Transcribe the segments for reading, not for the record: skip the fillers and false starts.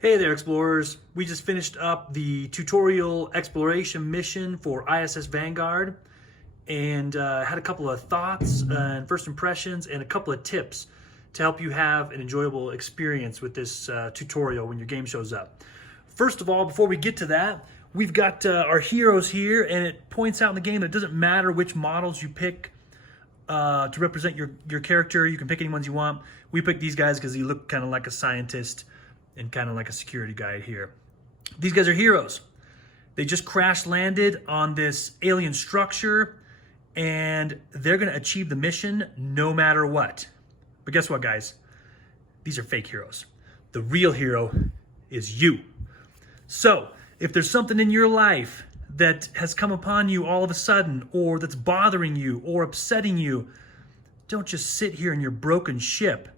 Hey there, explorers. We just finished up the tutorial exploration mission for ISS Vanguard and had a couple of thoughts and first impressions and a couple of tips to help you have an enjoyable experience with this tutorial when your game shows up. First of all, before we get to that, we've got our heroes here, and it points out in the game that it doesn't matter which models you pick to represent your character. You can pick any ones you want. We picked these guys because they look kind of like a scientist and kind of like a security guy here. These guys are heroes. They just crash landed on this alien structure and they're going to achieve the mission no matter what. But guess what, guys? These are fake heroes. The real hero is you. So if there's something in your life that has come upon you all of a sudden, or that's bothering you or upsetting you, don't just sit here in your broken ship.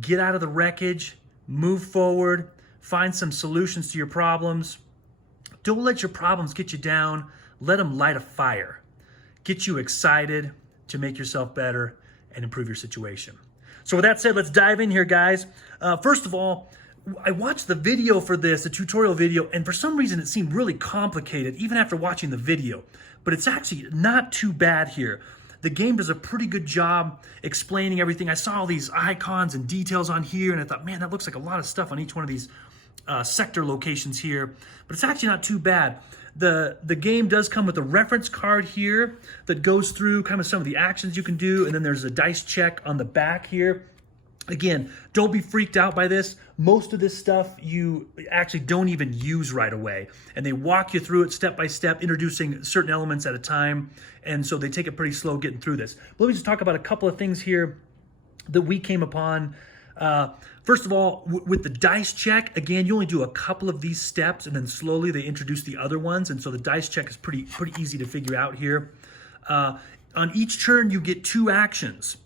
Get out of the wreckage. Move forward, find some solutions to your problems. Don't let your problems get you down. Let them light a fire. Get you excited to make yourself better and improve your situation. So with that said, let's dive in here, guys. First of all, I watched the video for this, the tutorial video, and for some reason it seemed really complicated even after watching the video. But it's actually not too bad here. The game does a pretty good job explaining everything. I saw all these icons and details on here, and I thought, man, that looks like a lot of stuff on each one of these sector locations here. But it's actually not too bad. The game does come with a reference card here that goes through kind of some of the actions you can do, and then there's a dice check on the back here. Again, don't be freaked out by this. Most of this stuff you actually don't even use right away. And they walk you through it step by step, introducing certain elements at a time. And so they take it pretty slow getting through this. But let me just talk about a couple of things here that we came upon. First of all, with the dice check, again, you only do a couple of these steps and then slowly they introduce the other ones. And so the dice check is pretty easy to figure out here. On each turn, you get 2 actions.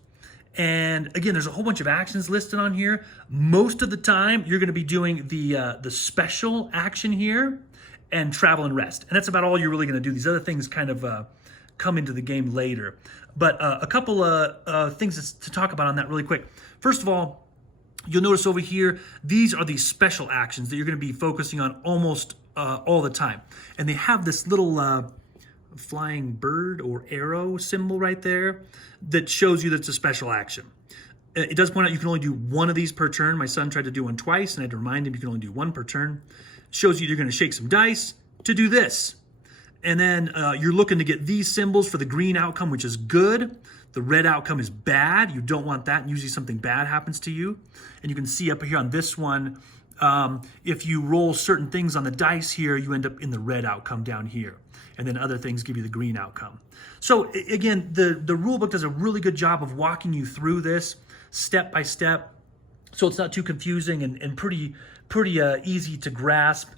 And again, there's a whole bunch of actions listed on here. Most of the time, you're going to be doing the special action here and travel and rest. And that's about all you're really going to do. These other things kind of come into the game later. But a couple of things to talk about on that really quick. First of all, you'll notice over here, these are the special actions that you're going to be focusing on almost all the time. And they have this little flying bird or arrow symbol right there that shows you that it's a special action. It does point out you can only do 1 of these per turn. My son tried to do one twice, and I had to remind him you can only do 1 per turn. It shows you you're going to shake some dice to do this. And then you're looking to get these symbols for the green outcome, which is good. The red outcome is bad. You don't want that. Usually something bad happens to you. And you can see up here on this one, if you roll certain things on the dice here, you end up in the red outcome down here. And then other things give you the green outcome. So again, the rule book does a really good job of walking you through this step by step, so it's not too confusing and pretty easy to grasp.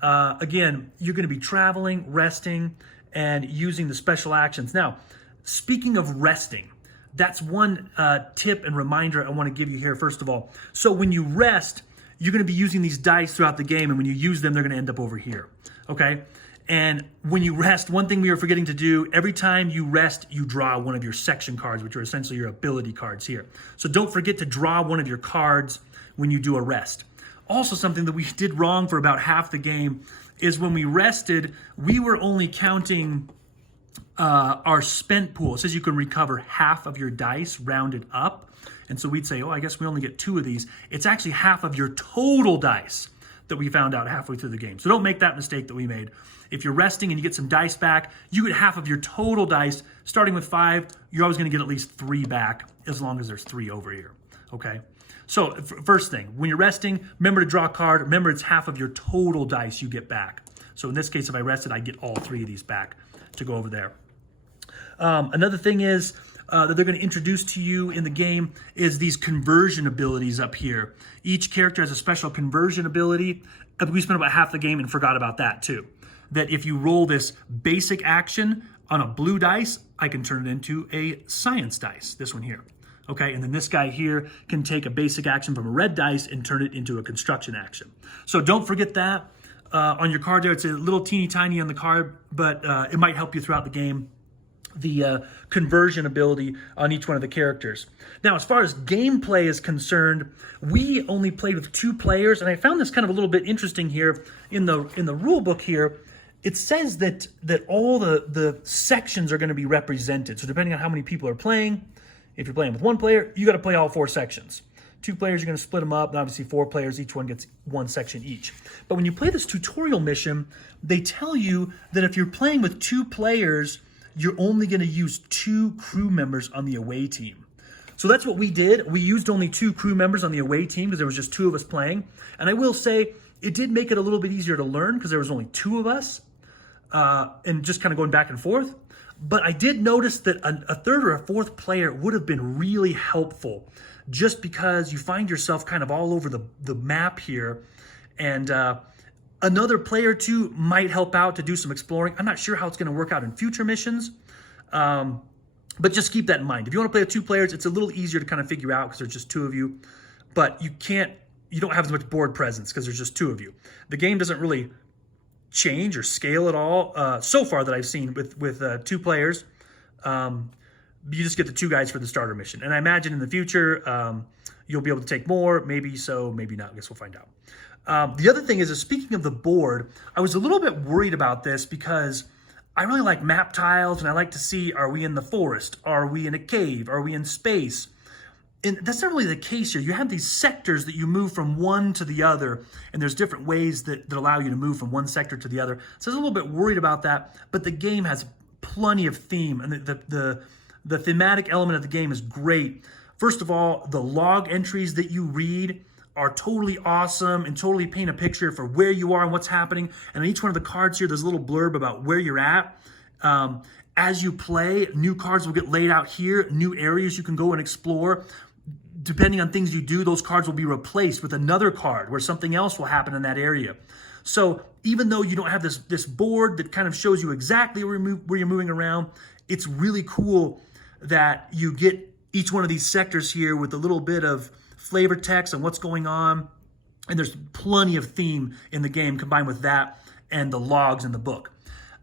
Again, you're going to be traveling, resting, and using the special actions. Now, speaking of resting, that's one tip and reminder I want to give you here first of all. So when you rest, you're going to be using these dice throughout the game, and when you use them, they're going to end up over here, okay? And when you rest, one thing we are forgetting to do, every time you rest, you draw one of your section cards, which are essentially your ability cards here. So don't forget to draw one of your cards when you do a rest. Also, something that we did wrong for about half the game is when we rested, we were only counting our spent pool. It says you can recover half of your dice rounded up. And so we'd say, oh, I guess we only get 2 of these. It's actually half of your total dice that we found out halfway through the game. So don't make that mistake that we made. If you're resting and you get some dice back, you get half of your total dice. Starting with 5, you're always going to get at least 3 back as long as there's 3 over here, okay? So first thing, when you're resting, remember to draw a card. Remember, it's half of your total dice you get back. So in this case, if I rested, I get all 3 of these back to go over there. Another thing is that they're going to introduce to you in the game is these conversion abilities up here. Each character has a special conversion ability. We spent about half the game and forgot about that too. That if you roll this basic action on a blue dice, I can turn it into a science dice, this one here. Okay, and then this guy here can take a basic action from a red dice and turn it into a construction action. So don't forget that on your card there. It's a little teeny tiny on the card, but it might help you throughout the game conversion ability on each one of the characters. Now, as far as gameplay is concerned, we only played with 2 players, and I found this kind of a little bit interesting here in the rule book here. It says that all the sections are going to be represented. So depending on how many people are playing, if you're playing with 1 player, you got to play all 4 sections. 2 players, you're going to split them up, and obviously 4 players, each one gets 1 section each. But when you play this tutorial mission, they tell you that if you're playing with 2 players, you're only going to use 2 crew members on the away team. So that's what we did. We used only 2 crew members on the away team because there was just 2 of us playing. And I will say, it did make it a little bit easier to learn because there was only 2 of us and just kind of going back and forth. But I did notice that a 3rd or a 4th player would have been really helpful just because you find yourself kind of all over the map here. And another player or 2 might help out to do some exploring. I'm not sure how it's going to work out in future missions, but just keep that in mind. If you want to play with 2 players, it's a little easier to kind of figure out because there's just 2 of you. But you don't have as much board presence because there's just 2 of you. The game doesn't really change or scale at all so far that I've seen with 2 players. You just get the 2 guys for the starter mission. And I imagine in the future, you'll be able to take more. Maybe so, maybe not. I guess we'll find out. The other thing is, speaking of the board, I was a little bit worried about this because I really like map tiles and I like to see, are we in the forest? Are we in a cave? Are we in space? And that's not really the case here. You have these sectors that you move from one to the other, and there's different ways that allow you to move from one sector to the other. So I was a little bit worried about that, but the game has plenty of theme, and the thematic element of the game is great. First of all, the log entries that you read are totally awesome and totally paint a picture for where you are and what's happening. And on each one of the cards here, there's a little blurb about where you're at. As you play, new cards will get laid out here, new areas you can go and explore. Depending on things you do, those cards will be replaced with another card where something else will happen in that area. So even though you don't have this board that kind of shows you exactly where you're moving around, it's really cool that you get each one of these sectors here with a little bit of flavor text on what's going on. And there's plenty of theme in the game combined with that and the logs in the book.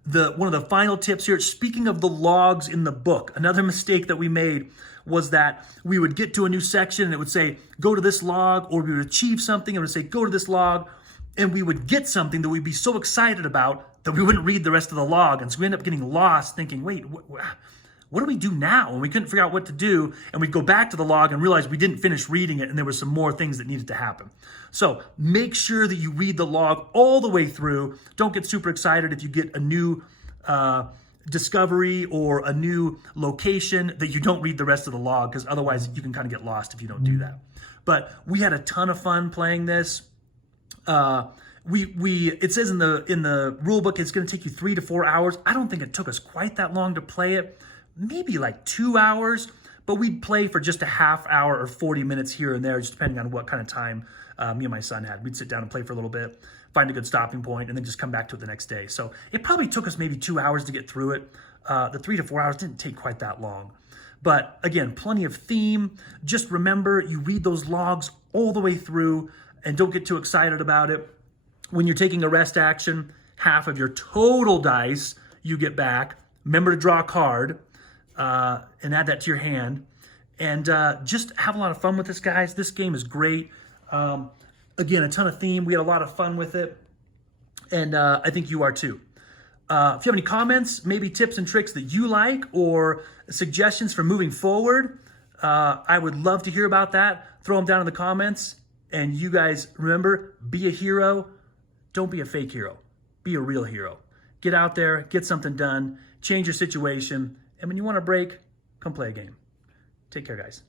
One of the final tips here, speaking of the logs in the book, another mistake that we made was that we would get to a new section and it would say, go to this log, or we would achieve something and it would say, go to this log, and we would get something that we'd be so excited about that we wouldn't read the rest of the log. And so we end up getting lost thinking, wait, what do we do now? And we couldn't figure out what to do. And we'd go back to the log and realize we didn't finish reading it and there were some more things that needed to happen. So make sure that you read the log all the way through. Don't get super excited if you get a new discovery or a new location that you don't read the rest of the log, because otherwise you can kind of get lost if you don't do that. But we had a ton of fun playing this. It says in the rule book it's going to take you 3 to 4 hours. I don't think it took us quite that long to play it. Maybe like 2 hours, but we'd play for just a half hour or 40 minutes here and there, just depending on what kind of time me and my son had. We'd sit down and play for a little bit, find a good stopping point, and then just come back to it the next day. So it probably took us maybe 2 hours to get through it. The 3 to 4 hours didn't take quite that long. But again, plenty of theme. Just remember, you read those logs all the way through and don't get too excited about it. When you're taking a rest action, half of your total dice you get back. Remember to draw a card and add that to your hand. And just have a lot of fun with this, guys. This game is great. Again, a ton of theme. We had a lot of fun with it. And I think you are too. If you have any comments, maybe tips and tricks that you like, or suggestions for moving forward, I would love to hear about that. Throw them down in the comments. And you guys, remember, be a hero. Don't be a fake hero. Be a real hero. Get out there, get something done, change your situation. And when you want a break, come play a game. Take care, guys.